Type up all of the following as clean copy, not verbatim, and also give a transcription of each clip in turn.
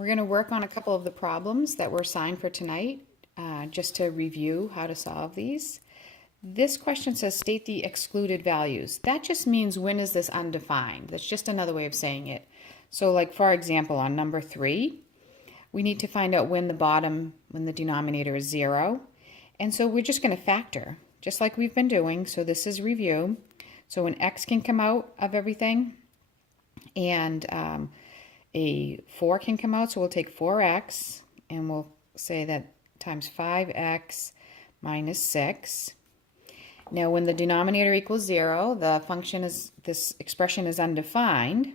We're going to work on a couple of the problems that were assigned for tonight, just to review how to solve these. This question says state the excluded values. That just means when is this undefined? That's just another way of saying it. So like for example, on number 3, we need to find out when the denominator is 0. And so we're just going to factor, just like we've been doing. So this is review. So when x can come out of everything, and a 4 can come out, so we'll take 4x, and we'll say that times 5x minus 6. Now when the denominator equals 0, this expression is undefined.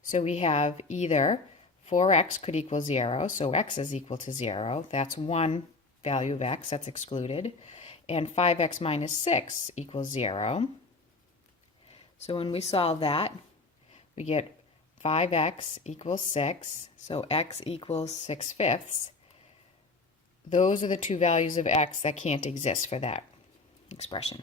So we have either 4x could equal 0, so x is equal to 0. That's one value of x that's excluded. And 5x minus 6 equals 0. So when we solve that, we get 5x equals 6, so x equals 6/5. Those are the two values of x that can't exist for that expression.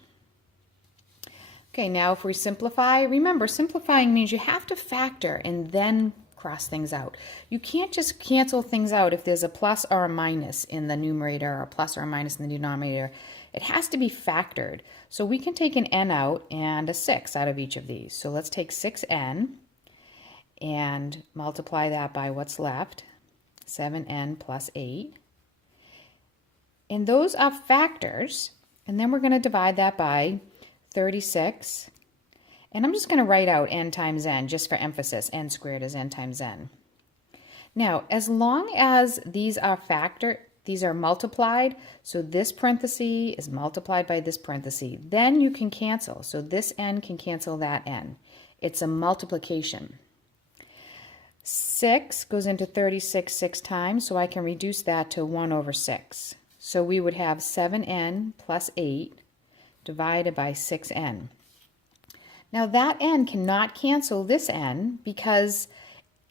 Okay, now if we simplify, remember simplifying means you have to factor and then cross things out. You can't just cancel things out if there's a plus or a minus in the numerator or a plus or a minus in the denominator. It has to be factored. So we can take an n out and a 6 out of each of these. So let's take 6n and multiply that by what's left, 7n plus 8. And those are factors, and then we're going to divide that by 36. And I'm just going to write out n times n just for emphasis. N squared is n times n. Now, as long as these are multiplied, so this parenthesis is multiplied by this parenthesis, then you can cancel. So this n can cancel that n. It's a multiplication. 6 goes into 36 6 times, so I can reduce that to 1 over 6. So we would have 7n plus 8 divided by 6n. Now that n cannot cancel this n because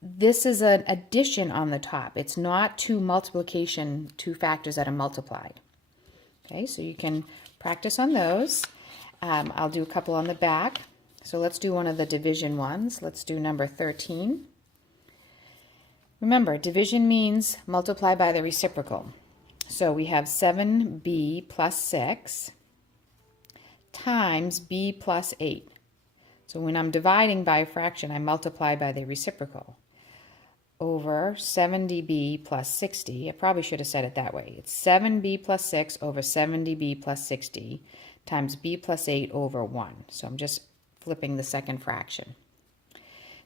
this is an addition on the top. It's not two factors that are multiplied. Okay, so you can practice on those. I'll do a couple on the back. So let's do one of the division ones. Let's do number 13. Remember, division means multiply by the reciprocal. So we have 7b plus 6 times b plus 8. So when I'm dividing by a fraction, I multiply by the reciprocal. Over 70b plus 60. I probably should have said it that way. It's 7b plus 6 over 70b plus 60 times b plus 8 over 1. So I'm just flipping the second fraction.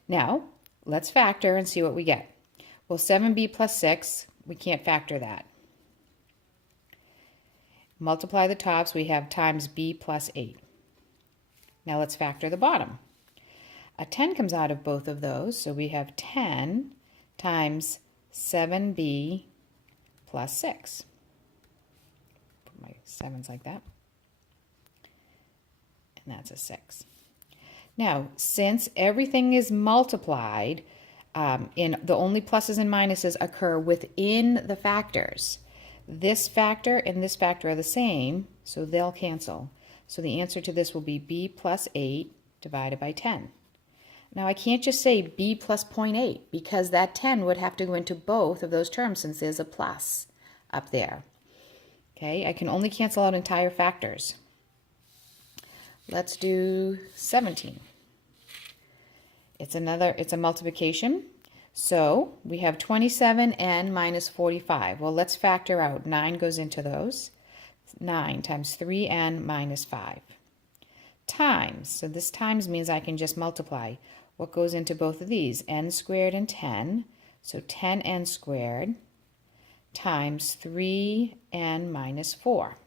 Now, let's factor and see what we get. Well, 7b plus 6, we can't factor that. Multiply the tops, we have times b plus 8. Now let's factor the bottom. A 10 comes out of both of those, so we have 10 times 7b plus 6. Put my 7s like that. And that's a 6. Now, since everything is multiplied, the only pluses and minuses occur within the factors. This factor and this factor are the same, so they'll cancel. So the answer to this will be b plus 8 divided by 10. Now I can't just say b plus 0.8 because that 10 would have to go into both of those terms since there's a plus up there. Okay, I can only cancel out entire factors. Let's do 17. It's a multiplication. So we have 27n minus 45. Well, let's factor out. 9 goes into those. 9 times 3n minus 5. Times. So this times means I can just multiply. What goes into both of these? N squared and 10. So 10n squared times 3n minus 4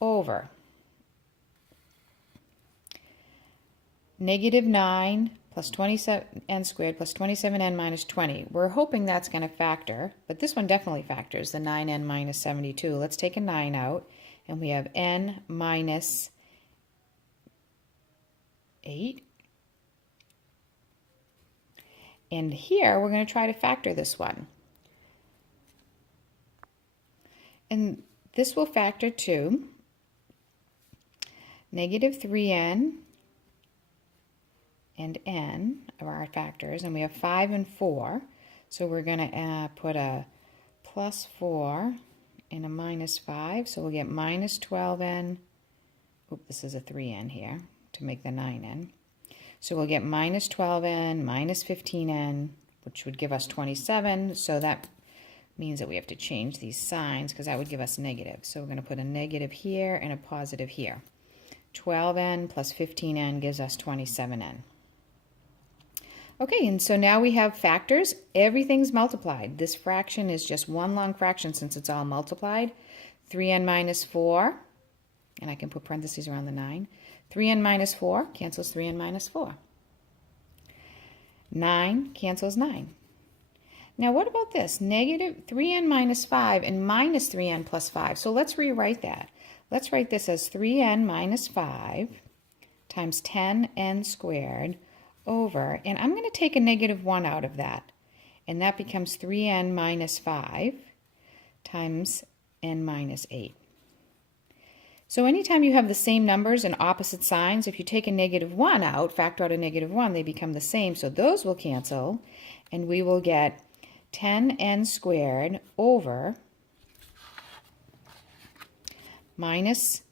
over negative 9 plus 27n squared plus 27n minus 20. We're hoping that's going to factor, but this one definitely factors, the 9n minus 72. Let's take a 9 out, and we have n minus 8. And here we're going to try to factor this one. And this will factor to negative 3n and n are our factors, and we have 5 and 4. So we're going to put a plus 4 and a minus 5. So we'll get minus 12n. Oop, this is a 3n here to make the 9n. So we'll get minus 12n minus 15n, which would give us 27. So that means that we have to change these signs because that would give us negative. So we're going to put a negative here and a positive here. 12n plus 15n gives us 27n. Okay, and so now we have factors. Everything's multiplied. This fraction is just one long fraction since it's all multiplied. 3n minus 4, and I can put parentheses around the 9. 3n minus 4 cancels 3n minus 4. 9 cancels 9. Now what about this? Negative 3n minus 5 and minus 3n plus 5. So let's rewrite that. Let's write this as 3n minus 5 times 10n squared over, and I'm going to take a negative 1 out of that, and that becomes 3n minus 5 times n minus 8. So anytime you have the same numbers and opposite signs, if you take a negative 1 out, factor out a negative 1, they become the same. So those will cancel, and we will get 10n squared over minus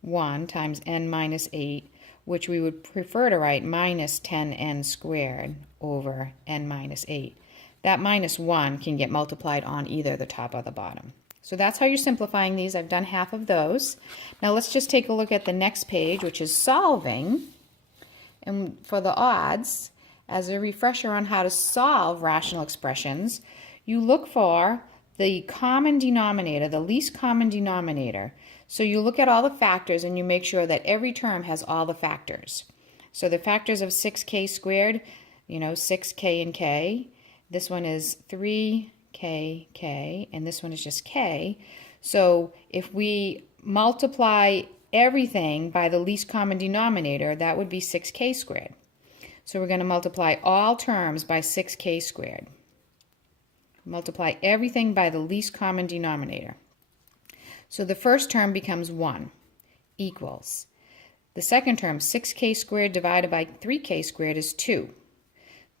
1 times n minus 8, which we would prefer to write minus 10n squared over n minus 8. That minus 1 can get multiplied on either the top or the bottom. So that's how you're simplifying these. I've done half of those. Now let's just take a look at the next page, which is solving. And for the odds, as a refresher on how to solve rational expressions, you look for the common denominator, the least common denominator. So you look at all the factors and you make sure that every term has all the factors. So the factors of 6k squared, 6k and k. This one is 3k, k, and this one is just k. So if we multiply everything by the least common denominator, that would be 6k squared. So we're going to multiply all terms by 6k squared. Multiply everything by the least common denominator. So the first term becomes 1 equals. The second term, 6k squared divided by 3k squared is 2.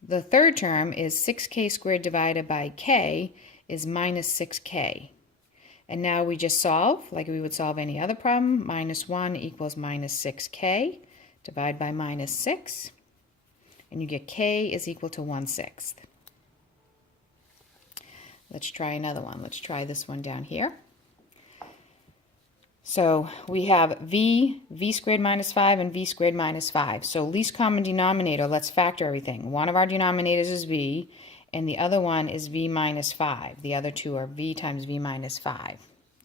The third term is 6k squared divided by k is minus 6k. And now we just solve like we would solve any other problem. Minus 1 equals minus 6k. Divide by minus 6. And you get k is equal to 1/6. Let's try another one. Let's try this one down here. So we have v squared minus 5, and v squared minus 5. So least common denominator, let's factor everything. One of our denominators is v, and the other one is v minus 5. The other two are v times v minus 5.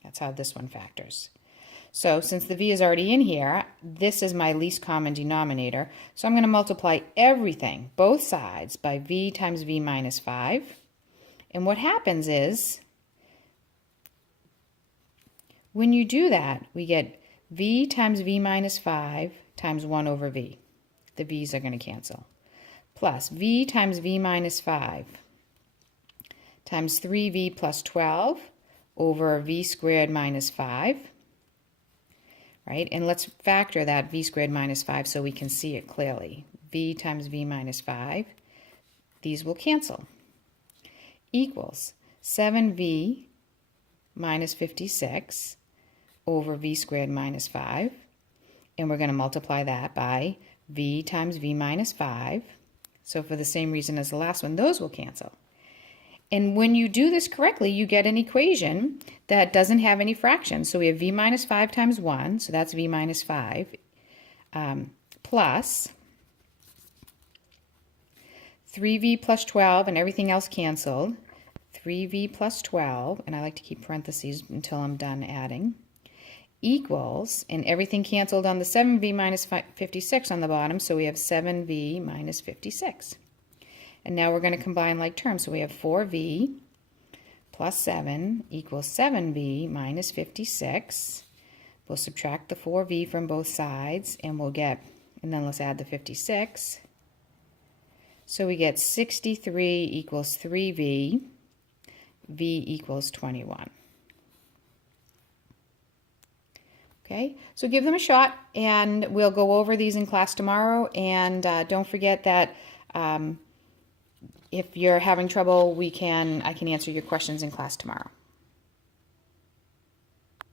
That's how this one factors. So since the v is already in here, this is my least common denominator. So I'm going to multiply everything, both sides, by v times v minus 5. And what happens is, when you do that, we get v times v minus 5 times 1 over v. The v's are going to cancel. Plus v times v minus 5 times 3v plus 12 over v squared minus 5. Right? And let's factor that v squared minus 5 so we can see it clearly. V times v minus 5. These will cancel. Equals 7v minus 56 over v squared minus 5, and we're going to multiply that by v times v minus 5. So for the same reason as the last one, those will cancel. And when you do this correctly, you get an equation that doesn't have any fractions. So we have v minus 5 times 1, so that's v minus 5, plus 3v plus 12, and everything else canceled. 3v plus 12, and I like to keep parentheses until I'm done adding, equals, and everything canceled on the 7v minus 56 on the bottom, so we have 7v minus 56. And now we're going to combine like terms, so we have 4v plus 7 equals 7v minus 56. We'll subtract the 4v from both sides, and we'll get, and then let's add the 56. So we get 63 equals 3v, v equals 21. Okay, so give them a shot, and we'll go over these in class tomorrow. And don't forget that if you're having trouble, I can answer your questions in class tomorrow.